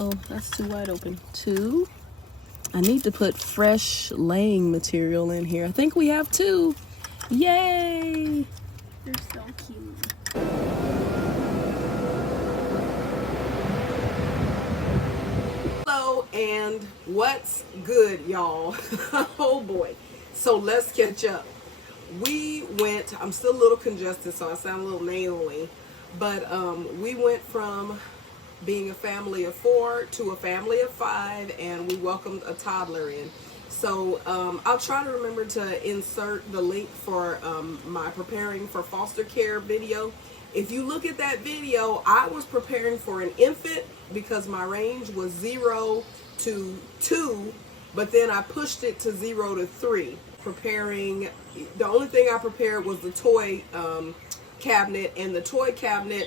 Uh-oh, that's too wide open. 2. I need to put fresh laying material in here. I think we have 2. Yay! They're so cute. Hello, and what's good, y'all? Oh boy. So let's catch up. We went, I'm still a little congested, so I sound a little nasally, but we went from being a family of 4 to a family of 5, and we welcomed a toddler in. So I'll try to remember to insert the link for my preparing for foster care video. If you look at that video, I was preparing for an infant because my range was 0 to 2, but then I pushed it to 0 to 3. Preparing, the only thing I prepared was the toy cabinet, and the toy cabinet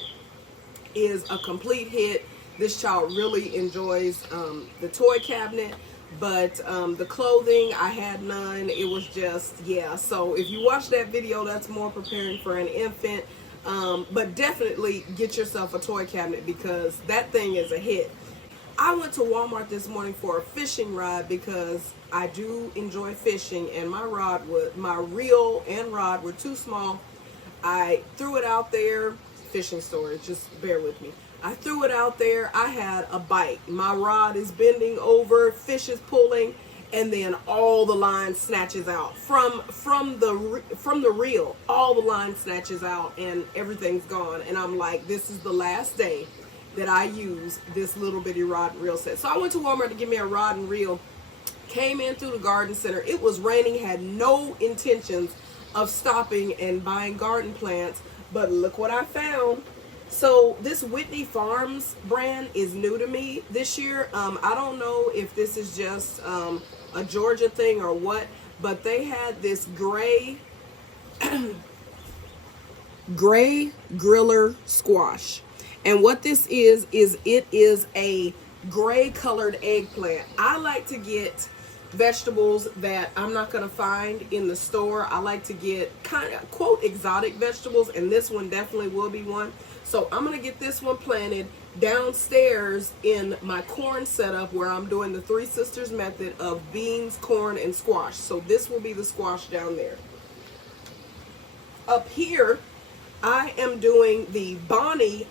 is a complete hit. This child really enjoys the toy cabinet, but the clothing, I had none. It was just, yeah. So if you watch that video, that's more preparing for an infant, but definitely get yourself a toy cabinet because that thing is a hit. I went to Walmart this morning for a fishing rod because I do enjoy fishing, and my reel and rod were too small. I threw it out there. Fishing storage, just bear with me. I threw it out there. I had a bite. My rod is bending over, fish is pulling, and then all the line snatches out from the reel. All the line snatches out, and everything's gone. And I'm like, this is the last day that I use this little bitty rod and reel set. So I went to Walmart to get me a rod and reel. Came in through the garden center. It was raining. Had no intentions of stopping and buying garden plants. But look what I found. So this Whitney Farms brand is new to me this year. I don't know if this is just a Georgia thing or what, but they had this gray griller squash. And what this is it is a gray colored eggplant. I like to get vegetables that I'm not going to find in the store. I like to get kind of quote exotic vegetables, and this one definitely will be one. So I'm going to get this one planted downstairs in my corn setup where I'm doing the Three Sisters method of beans, corn, and squash. So this will be the squash down there. Up here, I am doing the Bonnie.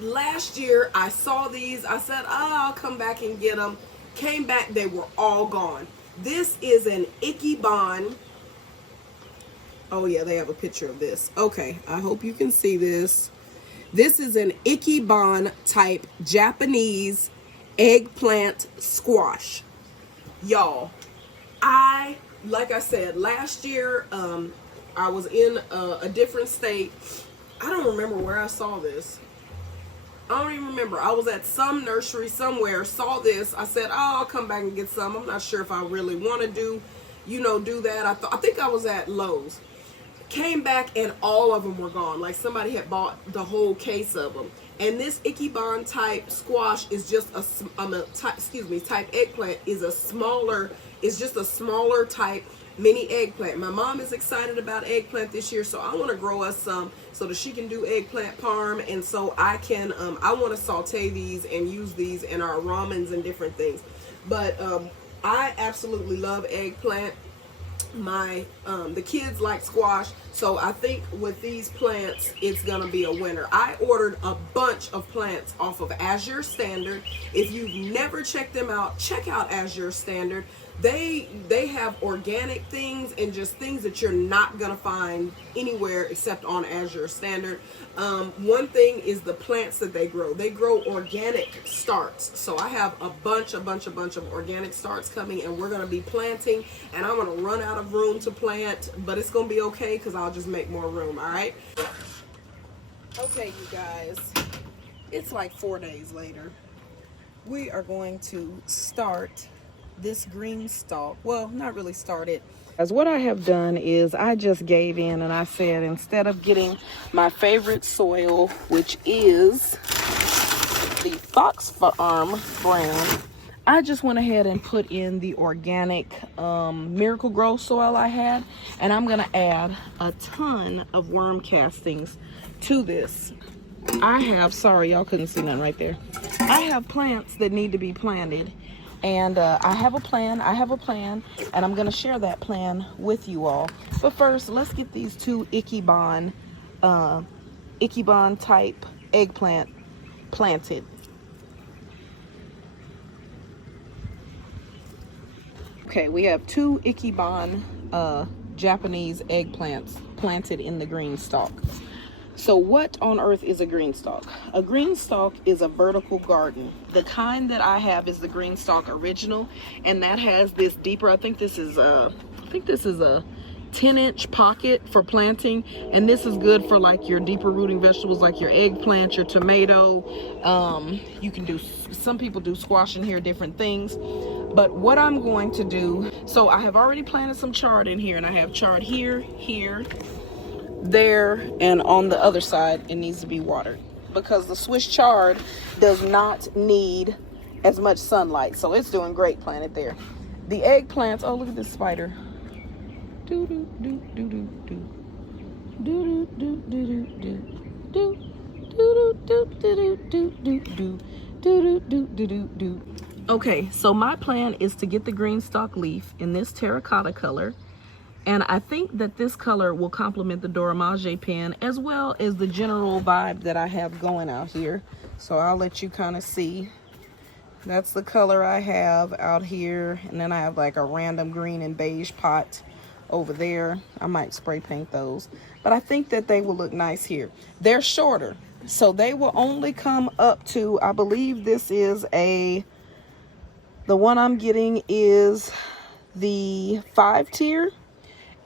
Last year I saw these. I said, I'll come back and get them. Came back, they were all gone. This is an Ikebana. Oh yeah, they have a picture of this. Okay, I hope you can see this. This is an Ikebana type Japanese eggplant squash. Y'all, like I said, last year I was in a different state. I don't remember where I saw this. I don't even remember. I was at some nursery somewhere, saw this. I said, I'll come back and get some. I'm not sure if I really want to do that. I think I was at Lowe's. Came back and all of them were gone. Like somebody had bought the whole case of them. And this Ikebana type squash is just type eggplant is just a smaller type mini eggplant. My mom is excited about eggplant this year, so I want to grow us some so that she can do eggplant parm, and so I can I want to saute these and use these in our ramens and different things. But I absolutely love eggplant. The kids like squash, so I think with these plants it's gonna be a winner. I ordered a bunch of plants off of Azure Standard. If you've never checked them out, check out Azure Standard. They have organic things and just things that you're not gonna find anywhere except on Azure Standard. One thing is the plants that they grow. They grow organic starts. So I have a bunch of organic starts coming, and we're gonna be planting, and I'm gonna run out of room to plant, but it's gonna be okay because I'll just make more room. All right. Okay, you guys, it's like 4 days later. We are going to start this green stalk. Well, not really started. As what I have done is I just gave in and I said, instead of getting my favorite soil, which is the Fox Farm brand, I just went ahead and put in the organic Miracle Grow soil I had, and I'm gonna add a ton of worm castings to this. I have, sorry y'all couldn't see nothing right there. I have plants that need to be planted, and I have a plan, and I'm going to share that plan with you all. But first, let's get these two Ikebana type eggplant planted. Okay, we have two Ikebana Japanese eggplants planted in the green stalk. So what on earth is a green stalk? A green stalk is a vertical garden. The kind that I have is the green stalk original, and that has this deeper, I think this is a 10-inch pocket for planting, and this is good for like your deeper rooting vegetables like your eggplant, your tomato. You can do, some people do squash in here, different things. But what I'm going to do, so I have already planted some chard in here, and I have chard here, there, and on the other side it needs to be watered because the Swiss chard does not need as much sunlight, so it's doing great planted there. The eggplants, oh look at this spider. Do do do do do do do do do do do do do do do do. Okay, so my plan is to get the green stalk leaf in this terracotta color, and I think that this color will complement the Doramage pen as well as the general vibe that I have going out here. So I'll let you kind of see. That's the color I have out here, and then I have like a random green and beige pot over there. I might spray paint those, but I think that they will look nice here. They're shorter, so they will only come up to, I believe this is the one I'm getting is the 5 tier.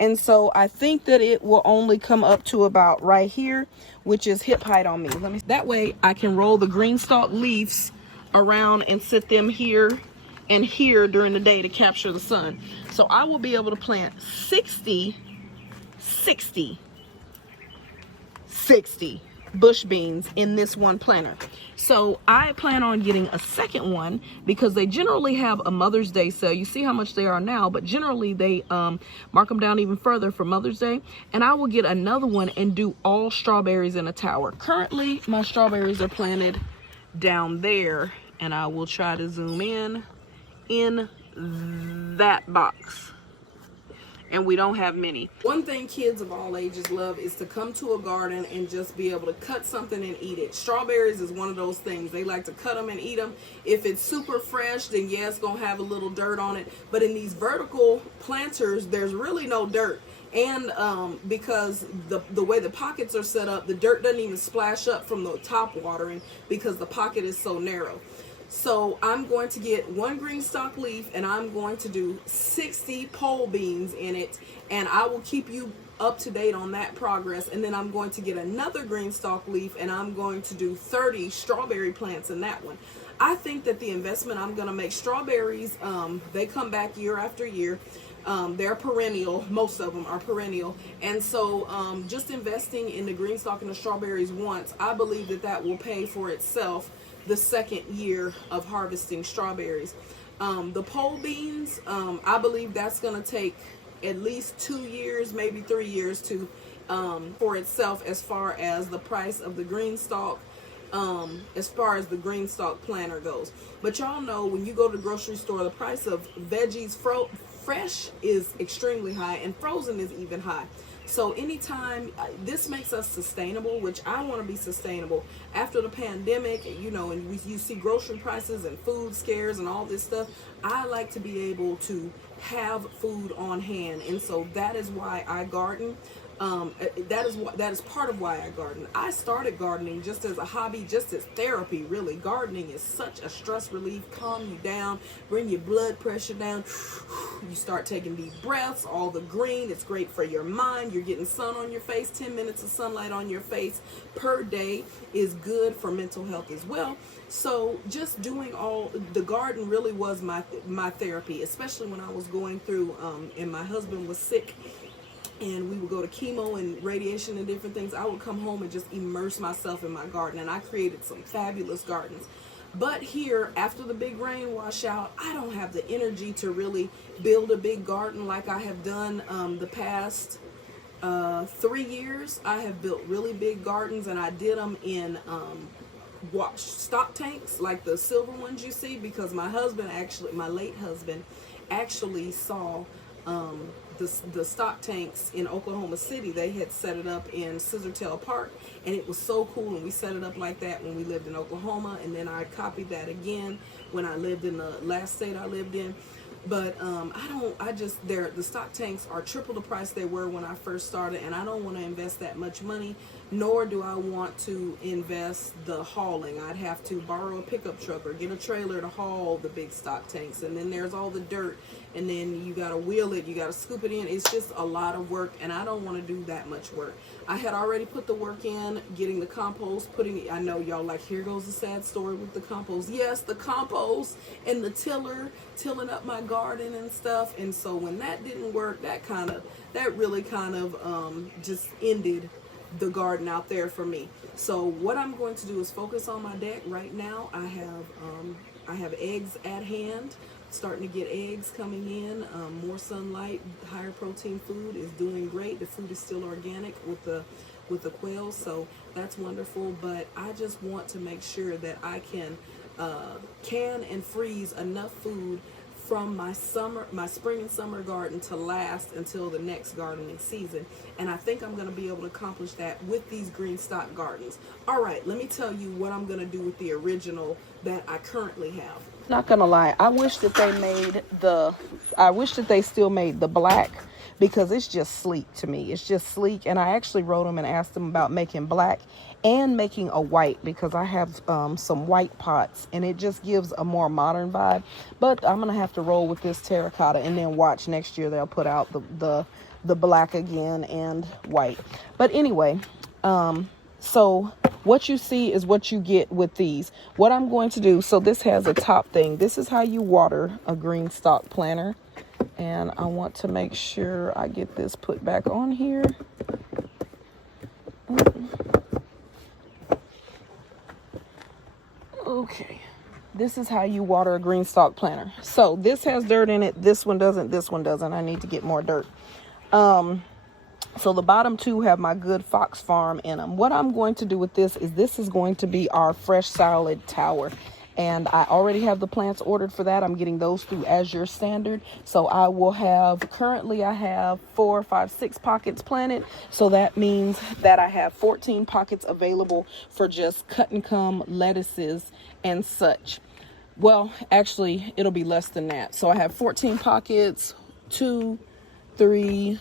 And so I think that it will only come up to about right here, which is hip height on me. That way I can roll the green stalk leaves around and sit them here and here during the day to capture the sun. So I will be able to plant 60 bush beans in this one planter. So I plan on getting a second one because they generally have a Mother's Day sale. You see how much they are now, but generally they mark them down even further for Mother's Day. And I will get another one and do all strawberries in a tower. Currently my strawberries are planted down there, and I will try to zoom in that box. And we don't have many. One thing kids of all ages love is to come to a garden and just be able to cut something and eat it. Strawberries is one of those things. They like to cut them and eat them. If it's super fresh, then yeah, it's gonna have a little dirt on it. But in these vertical planters, there's really no dirt. And because the way the pockets are set up, the dirt doesn't even splash up from the top watering because the pocket is so narrow. So I'm going to get one green stalk leaf, and I'm going to do 60 pole beans in it, and I will keep you up to date on that progress. And then I'm going to get another green stalk leaf, and I'm going to do 30 strawberry plants in that one. I think that the investment I'm going to make, strawberries, they come back year after year. They're perennial. Most of them are perennial. And so just investing in the green stalk and the strawberries once, I believe that that will pay for itself the second year of harvesting strawberries. The pole beans, I believe that's going to take at least 2 years, maybe 3 years to for itself as far as the price of the green stalk, as far as the green stalk planter goes. But y'all know when you go to the grocery store, the price of veggies fresh is extremely high, and frozen is even high. So anytime this makes us sustainable, which I want to be sustainable after the pandemic, you know, and you see grocery prices and food scares and all this stuff. I like to be able to have food on hand, and so that is why I garden. That is part of why I garden. I started gardening just as a hobby, just as therapy, really. Gardening is such a stress relief, calm you down, bring your blood pressure down. You start taking deep breaths, all the green, it's great for your mind. You're getting sun on your face, 10 minutes of sunlight on your face per day is good for mental health as well. So just doing all, the garden really was my therapy, especially when I was going through, and my husband was sick, and we would go to chemo and radiation and different things. I would come home and just immerse myself in my garden, and I created some fabulous gardens. But here, after the big rain washout, I don't have the energy to really build a big garden like I have done the past 3 years. I have built really big gardens, and I did them in stock tanks like the silver ones you see, because my late husband actually saw the stock tanks in Oklahoma City. They had set it up in Scissortail Park, and it was so cool, and we set it up like that when we lived in Oklahoma, and then I copied that again when I lived in the last state I lived in. But the stock tanks are triple the price they were when I first started, and I don't want to invest that much money, nor do I want to invest the hauling. I'd have to borrow a pickup truck or get a trailer to haul the big stock tanks, and then there's all the dirt, and then you got to wheel it, you got to scoop it in. It's just a lot of work, and I don't want to do that much work. I had already put the work in, getting the compost, I know y'all like, here goes the sad story with the compost. Yes, the compost and the tilling up my garden and stuff. And so when that didn't work, that really kind of just ended the garden out there for me. So what I'm going to do is focus on my deck right now. I have eggs at hand, starting to get eggs coming in, more sunlight, higher protein food is doing great. The food is still organic with the quail, so that's wonderful. But I just want to make sure that I can and freeze enough food from my spring and summer garden to last until the next gardening season. And I think I'm going to be able to accomplish that with these green stock gardens. All right, let me tell you what I'm going to do with the original that I currently have. Not gonna lie, I wish that they still made the black, because it's just sleek to me. It's just sleek. And I actually wrote them and asked them about making black and making a white, because I have some white pots, and it just gives a more modern vibe. But I'm gonna have to roll with this terracotta, and then watch next year they'll put out the black again and white. But anyway, so what you see is what you get with these. What I'm going to do, so this has a top thing. This is how you water a green stock planter. And I want to make sure I get this put back on here. Okay. This is how you water a green stock planter. So this has dirt in it. This one doesn't. This one doesn't. I need to get more dirt. So the bottom two have my Good Fox Farm in them. What I'm going to do with this is going to be our fresh salad tower. And I already have the plants ordered for that. I'm getting those through Azure Standard. So I will have, currently I have 4, 5, 6 pockets planted. So that means that I have 14 pockets available for just cut and come lettuces and such. Well, actually, it'll be less than that. So I have 14 pockets, 2, 3,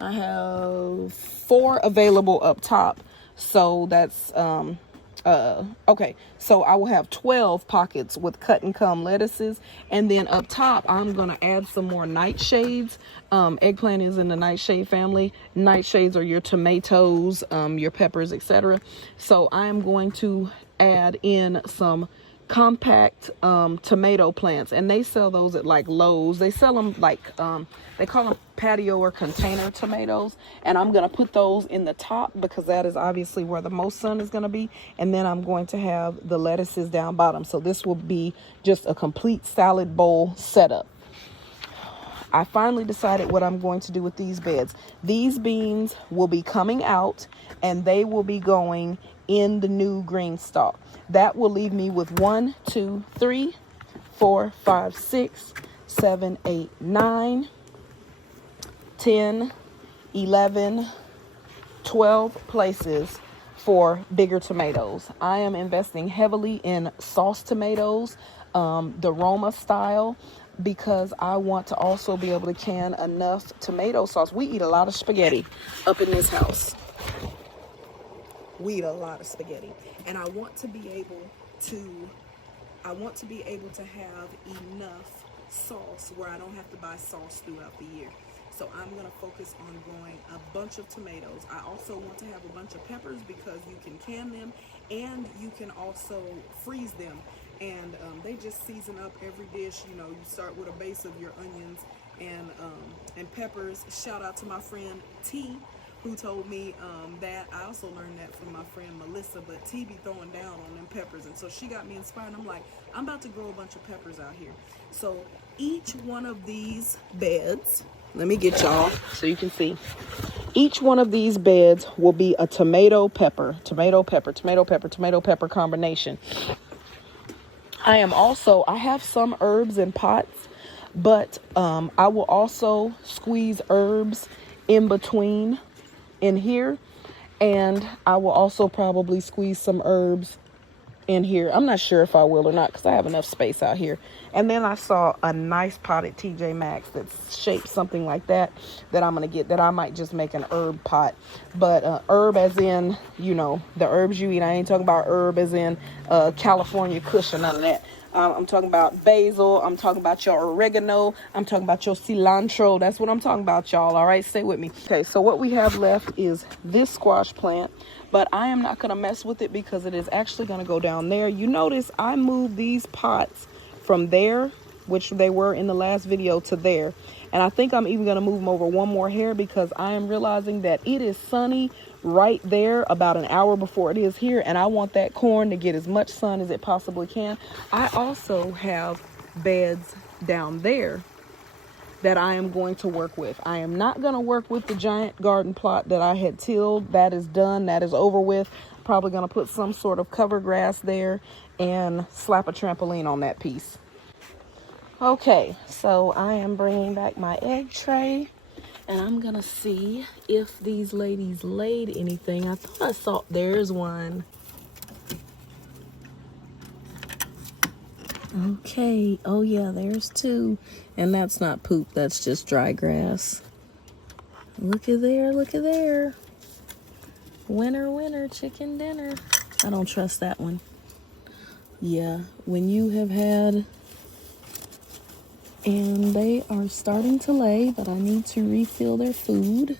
I have 4 available up top. So that's, okay, so I will have 12 pockets with cut and come lettuces. And then up top, I'm going to add some more nightshades. Eggplant is in the nightshade family. Nightshades are your tomatoes, your peppers, etc. So I am going to add in some compact tomato plants, and they sell those at like Lowe's. They sell them like they call them patio or container tomatoes, and I'm gonna put those in the top because that is obviously where the most sun is gonna be. And then I'm going to have the lettuces down bottom, so this will be just a complete salad bowl setup. I finally decided what I'm going to do with these beds. These beans will be coming out, and they will be going in the new green stalk. That will leave me with 1, 2, 3, 4, 5, 6, 7, 8, 9, 10, 11, 12 places for bigger tomatoes. I am investing heavily in sauce tomatoes, the Roma style, because I want to also be able to can enough tomato sauce. We eat a lot of spaghetti up in this house. We eat a lot of spaghetti, and I want to be able to have enough sauce where I don't have to buy sauce throughout the year. So I'm going to focus on growing a bunch of tomatoes. I also want to have a bunch of peppers because you can can them and you can also freeze them. And they just season up every dish. You know, you start with a base of your onions and peppers. Shout out to my friend T, who told me that. I also learned that from my friend Melissa, but T be throwing down on them peppers. And so she got me inspired. I'm like, I'm about to grow a bunch of peppers out here. So each one of these beds, let me get y'all so you can see. Each one of these beds will be a tomato pepper combination. I have some herbs in pots, but I will also squeeze herbs in between in here, and I will also probably squeeze some herbs in here. I'm not sure if I will or not because I have enough space out here. And then I saw a nice pot at TJ Maxx that's shaped something like that I'm gonna get, that I might just make an herb pot. But herb as in, you know, the herbs you eat. I ain't talking about herb as in California Kush or none of that. I'm talking about basil. I'm talking about your oregano. I'm talking about your cilantro. That's what I'm talking about, y'all. All right, stay with me. Okay, so what we have left is this squash plant, but I am not going to mess with it because it is actually going to go down there. You notice I moved these pots from there, which they were in the last video, to there. And I think I'm even going to move them over one more hair because I am realizing that it is sunny right there about an hour before it is here, and I want that corn to get as much sun as it possibly can. I also have beds down there that I am going to work with. I am not going to work with the giant garden plot that I had tilled. That is done. That is over with. Probably going to put some sort of cover grass there and slap a trampoline on that piece. Okay, so I am bringing back my egg tray, and I'm gonna see if these ladies laid anything. I thought I saw, there's one. Okay, oh yeah, there's two. And that's not poop, that's just dry grass. Look at there, look at there. Winner, winner, chicken dinner. I don't trust that one. Yeah, when you have had, and they are starting to lay, but I need to refill their food.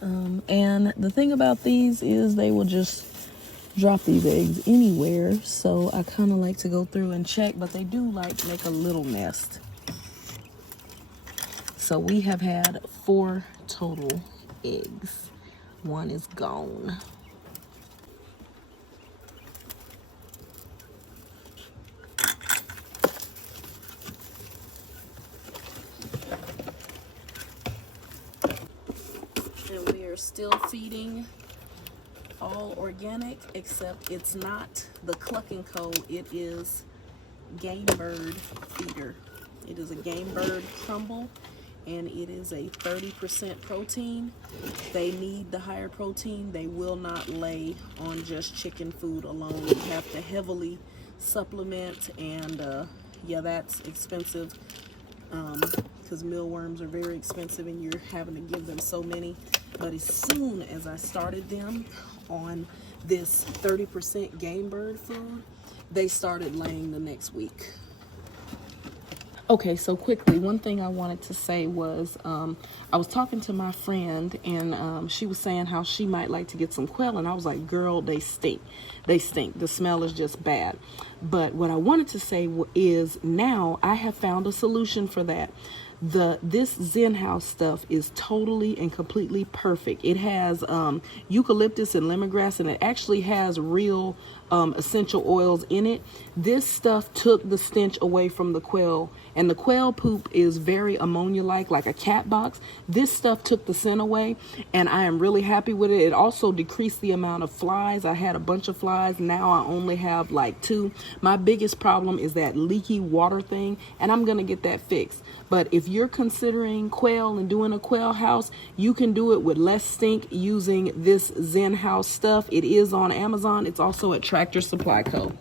And the thing about these is they will just drop these eggs anywhere, so I kind of like to go through and check, but they do like make a little nest. So we have had 4 total eggs. One is gone. And we are still feeding all organic, except it's not the Cluck & Co. It is Game Bird feeder. It is a Game Bird crumble, and it is a 30% protein. They need the higher protein. They will not lay on just chicken food alone. You have to heavily supplement, and yeah, that's expensive because mealworms are very expensive and you're having to give them so many. But as soon as I started them on this 30% Game Bird food, they started laying the next week. Okay, so quickly, one thing I wanted to say was I was talking to my friend, and she was saying how she might like to get some quail, and I was like, girl, they stink. They stink. The smell is just bad. But what I wanted to say is now I have found a solution for that. This Zen House stuff is totally and completely perfect. It has eucalyptus and lemongrass, and it actually has real essential oils in it. This stuff took the stench away from the quail, and the quail poop is very ammonia-like, like a cat box. This stuff took the scent away, and I am really happy with it. It also decreased the amount of flies. I had a bunch of flies. Now I only have like 2. My biggest problem is that leaky water thing, and I'm gonna get that fixed. But if you're considering quail and doing a quail house, you can do it with less stink using this Zen House stuff. It is on Amazon. It's also at Tractor Supply Co.